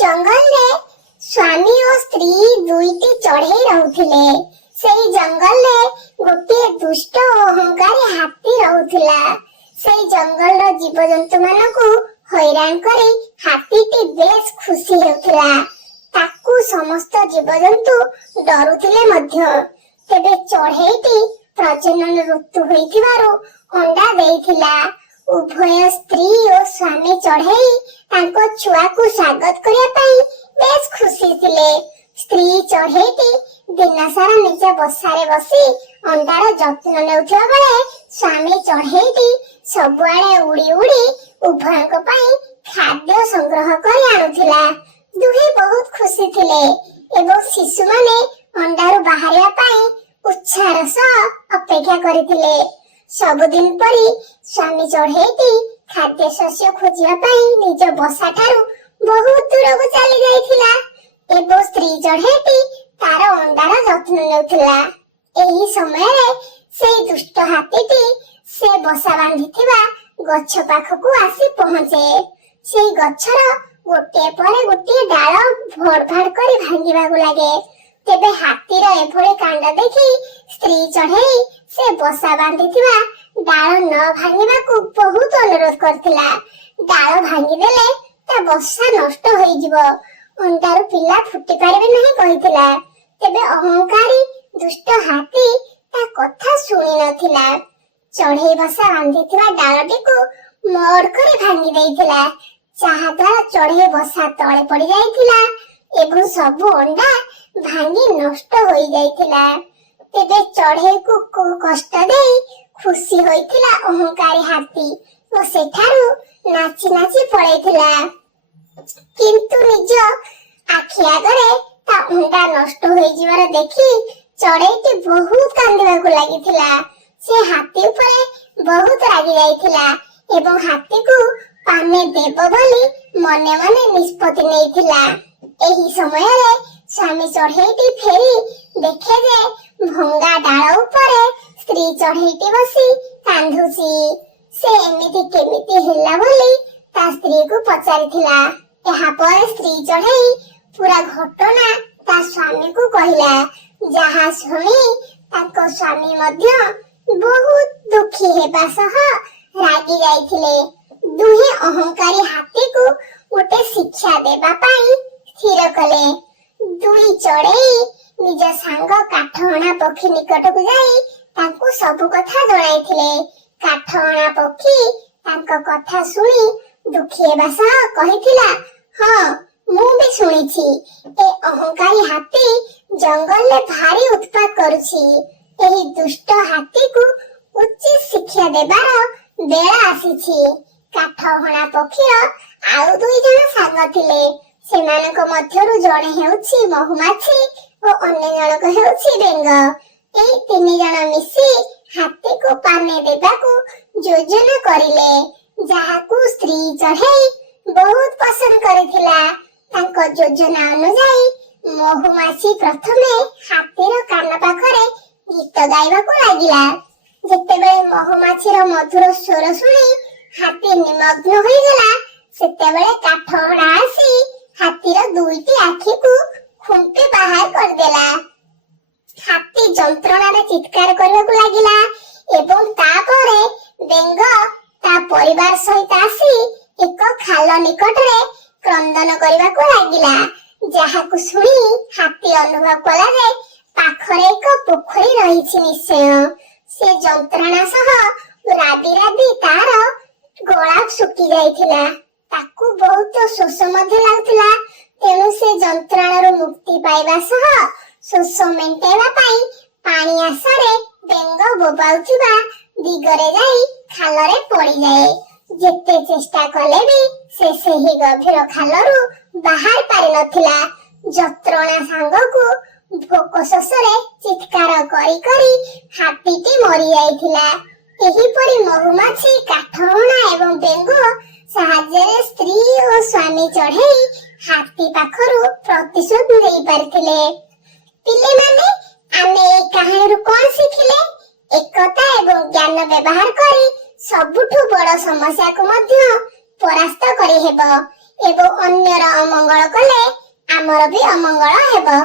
ଜଙ୍ଗଲରେ ସ୍ୱାମୀ ଓ ସ୍ତ୍ରୀ ଦୁଇଟି ଚଢ଼େଇ ରହୁଥିଲେ। ସେଇ ଜଙ୍ଗଲରେ ଗୋଟିଏ ଦୁଷ୍ଟ ଓ ଅହଙ୍କାରୀ ହାତୀ ରହୁଥିଲା। ସେଇ ଜଙ୍ଗଲର ଜୀବଜନ୍ତୁ ମାନଙ୍କୁ ହଇରାଣ କରି ହାତୀଟି ବେଶ ଖୁସି ହେଉଥିଲା। ତାକୁ ସମସ୍ତ ଜୀବଜନ୍ତୁ ଡରୁଥିଲେ ମଧ୍ୟ। ତେବେ ଚଢ଼େଇଟି ପ୍ରଜନନ ଋତୁ ହୋଇଥିବାରୁ ଅଣ୍ଡା ଦେଇଥିଲା। ଉଭୟ ସ୍ତ୍ରୀ ଓ ସ୍ୱାମୀ ଚଢ଼େଇ ତାଙ୍କ ଛୁଆକୁ ସ୍ୱାଗତ କରିବା ପାଇଁ ବେଶ ଖୁସି ଥିଲେ। ସ୍ତ୍ରୀ ଚଢ଼େଇଟି ଦିନ ସାରା ନିଜ ବସାରେ ବସି ଅଣ୍ଡାର ଯତ୍ନ ନେଉଥିବା ବେଳେ ସ୍ୱାମୀ ଚଢ଼େଇଟି ସବୁଆଡେ ଉଡି ଉଡି ଉଭୟଙ୍କ ପାଇଁ ଖାଦ୍ୟ ସଂଗ୍ରହ କରି ଆଣୁଥିଲା। ଦୁହେଁ ବହୁତ ଖୁସି ଥିଲେ ଏବଂ ଶିଶୁମାନେ ଅଣ୍ଡାରୁ ବାହାରିବା ପାଇଁ ଉତ୍ସାହର ସହ ଅପେକ୍ଷା କରିଥିଲେ। ସବୁଦିନ ପରି ସ୍ୱାମୀ ଚଢ଼େଇଟି ଖାଦ୍ୟ ଶସ୍ୟ ଖୋଜିବା ପାଇଁ ନିଜ ବସା ଠାରୁ ବହୁତ ଦୂରକୁ ଚାଲି ଯାଇଥିଲା ଏବଂ ସ୍ତ୍ରୀ ଚଢ଼େଇଟି ତାର ଅଣ୍ଡାର ଯତ୍ନ ନେଉଥିଲା। ଏହି ସମୟରେ ସେଇ ଦୁଷ୍ଟ ହାତୀଟି ସେ ବସା ବାନ୍ଧିଥିବା ଗଛ ପାଖକୁ ଆସି ପହଞ୍ଚେ। ସେଇ ଗଛର ଗୋଟିଏ ପରେ ଗୋଟିଏ ଡାଳ ଭଡ ଭାଡ କରି ଭାଙ୍ଗିବାକୁ ଲାଗେ। ତେବେ ହାତୀର ଏଭଳି କାଣ୍ଡ ଦେଖି ସ୍ତ୍ରୀ ଚଢ଼େଇ ସେ ବସା ବାନ୍ଧିଥିବା ଡାଳ ନ ଭାଙ୍ଗିବାକୁ ବହୁତ ଅନୁରୋଧ କରିଥିଲା। ଡାଳ ଭାଙ୍ଗିଦେଲେ ତା ବସା ନଷ୍ଟ ହୋଇଯିବ, ଅଣ୍ଡାରୁ ପିଲା ଫୁଟି ପାରିବେ ନାହିଁ କହିଥିଲା। ତେବେ ଅହଙ୍କାରୀ ଦୁଷ୍ଟ ହାତୀ ତା କଥା ଶୁଣି ନଥିଲା। ଚଢ଼େଇ ବସା ବାନ୍ଧିଥିବା ଡାଳଟିକୁ ମଡ କରି ଭାଙ୍ଗି ଦେଇଥିଲା, ଯାହା ଦ୍ୱାରା ଚଢ଼େଇ ବସା ତଳେ ପଡି ଯାଇଥିଲା ଏବଂ ସବୁ ଅଣ୍ଡା ଭାଙ୍ଗି ନଷ୍ଟ ହୋଇଯାଇଥିଲା। ତେବେ ଚଢ଼େଇକୁ କଷ୍ଟ ଦେଇ ଖୁସି ହୋଇଥିଲା ଅହଙ୍କାରୀ ହାତୀ ଓ ସେଠାରୁ ନାଚି ନାଚି ପଳେଇଥିଲା। କିନ୍ତୁ ନିଜ ଆଖି ଆଗରେ ତା ଅଣ୍ଡା ନଷ୍ଟ ହୋଇଯିବାର ଦେଖି ଚଢ଼େଇଟି ବହୁତ କାନ୍ଦିବାକୁ ଲାଗିଥିଲା। ସେ ହାତୀ ଉପରେ ବହୁତ ରାଗି ଯାଇଥିଲା ଏବଂ ହାତୀକୁ ପାନେ ଦେବ ବୋଲି ମନେ ମନେ ନିଷ୍ପତ୍ତି ନେଇଥିଲା। ଏହି ସମୟରେ ସ୍ୱାମୀ ଚଢ଼େଇଟି ଫେରି ଦେଖେ ଯେ ଭଙ୍ଗା ଡାଳ ଉପରେ ସ୍ତ୍ରୀ ଚଢ଼େଇଟି ବସି କାନ୍ଦୁଛି। ସେ ଏମିତି କେମିତି ହେଲା ବୋଲି ତା ସ୍ତ୍ରୀକୁ ପଚାରିଥିଲା। ଏହାପରେ ସ୍ତ୍ରୀ ଚଢ଼େଇ ପୁରା ଘଟଣା ତା ସ୍ୱାମୀକୁ କହିଲା, ଯାହା ଶୁଣି ତାଙ୍କ ସ୍ୱାମୀ ମଧ୍ୟ ବହୁତ ଦୁଃଖୀ ହେବା ସହ ରାଗି ଯାଇଥିଲେ। ଦୁହେଁ ଅହଙ୍କାରୀ ହାତୀକୁ ଗୋଟେ ଶିକ୍ଷା ଦେବା ପାଇଁ ସ୍ଥିର କଲେ। ଦୁଇ ଚଢ଼େଇ ନିଜ ସାଙ୍ଗ କାଠହଣା ପକ୍ଷୀ ନିକଟକୁ ଯାଇ ତାଙ୍କୁ ସବୁ କଥା ଜଣାଇଥିଲେ। କାଠହଣା ପକ୍ଷୀ ତାଙ୍କ କଥା ଶୁଣି ଦୁଃଖୀ ହେବା ସହ କହିଥିଲା, ହଁ ମୁଁ ବି ଶୁଣିଛି ଏ ଅହଙ୍କାରୀ ହାତୀ ଜଙ୍ଗଲରେ ଭାରି ଉତ୍ପାତ କରୁଛି। ଏହି ଦୁଷ୍ଟ ହାତୀକୁ ଉଚିତ ଶିକ୍ଷା ଦେବାର ବେଳ ଆସିଛି। କାଠହଣା ପକ୍ଷୀର ଆଉ ଦୁଇ ଜଣ ସାଙ୍ଗ ଥିଲେ। ସେମାନଙ୍କ ମଧ୍ୟରୁ ଜଣେ ହେଉଛି ମହୁମାଛି ଓ ଅନ୍ୟ ଜଣକ ହେଉଛି ବେଙ୍ଗ। ଏହି ତିନି ଜଣ ମିଶି ହାତୀକୁ ପାନେ ଦେବାକୁ ଯୋଜନା କରିଲେ, ଯାହାକୁ ସ୍ତ୍ରୀ ଚଢ଼େଇ ବହୁତ ପସନ୍ଦ କରିଥିଲା। ତାଙ୍କ ଯୋଜନା ଅନୁଯାୟୀ ମହୁମାଛି ପ୍ରଥମେ ହାତୀର କାନ ପାଖରେ ଗୀତ ଗାଇବାକୁ ଲାଗିଲା। ଯେତେବେଳେ ମହୁମାଛିର ମଧୁର ସ୍ୱର ଶୁଣି ହାତୀ ନିମଗ୍ନ ହୋଇଗଲା, ସେତେବେଳେ କାଠହଣା ଆସି ହାତୀର ଦୁଇଟି ଆଖିକୁ ଖୁମ୍ପି ବାହାର କରିଦେଲା। ହାତୀ ଯନ୍ତ୍ରଣାରେ ଚିତ୍କାର କରିବାକୁ ଲାଗିଲା ଏବଂ ତାପରେ ବେଙ୍ଗ ତା ପରିବାର ସହିତ ଆସି ଏକ ଖାଲ ନିକଟରେ କ୍ରନ୍ଦନ କରିବାକୁ ଲାଗିଲା, ଯାହାକୁ ଶୁଣି ହାତୀ ଅନୁଭବ କଲା ଯେ ପାଖରେ ଏକ ପୋଖରୀ ରହିଛି ନିଶ୍ଚୟ। ସେ ଯନ୍ତ୍ରଣା ସହ ରାବି ରାବି ତାର ଗଳା ଶୁଖି ଯାଇଥିଲା। ତାକୁ ବହୁତ ଶୋଷ ମଧ୍ୟ ଲାଗୁଥିଲା। ତେଣୁ ସେ ଯନ୍ତ୍ରଣାରୁ ମୁକ୍ତି ପାଇବା ସହ ଶୋଷ ମେଣ୍ଟାଇବା ପାଇଁ ପାଣି ଆଶାରେ ବେଙ୍ଗ ବୋବାଉଥିବା ଦିଗରେ ଯାଇ ଖାଲରେ ପଡ଼ିଯାଏ। ଯେତେ ଚେଷ୍ଟା କଲେ ବି ସେ ସେହି ଗଭୀର ଖାଲରୁ ବାହାରି ପାରିନଥିଲା। ଯନ୍ତ୍ରଣା ସାଙ୍ଗକୁ ଭୋକ ଶୋଷରେ ଚିତ୍କାର କରି କରି ହାତୀଟି ମରିଯାଇଥିଲା। ଏହିପରି ମହୁମାଛି, କାଠହଣା ଏବଂ ବେଙ୍ଗ ସାହାଯ୍ୟରେ ସ୍ତ୍ରୀ ଓ ସ୍ୱାମୀ ଚଢ଼େଇ ହାତୀ ପାଖରୁ ପ୍ରତିଶୋଧ ନେଇ ପାରିଥିଲେ। ପିଲେମାନେ, ଆମେ ଏହି କାହାଣୀରୁ କଣ ଶିଖିଲେ? ଏକତା ଏବଂ ଜ୍ଞାନ ବ୍ୟବହାର କରି ସବୁଠୁ ବଡ଼ ସମସ୍ୟାକୁ ମଧ୍ୟ ପରାସ୍ତ କରିହେବ। ଏବଂ ଅନ୍ୟର ଅମଙ୍ଗଳ କଲେ ଆମର ବି ଅମଙ୍ଗଳ ହେବ।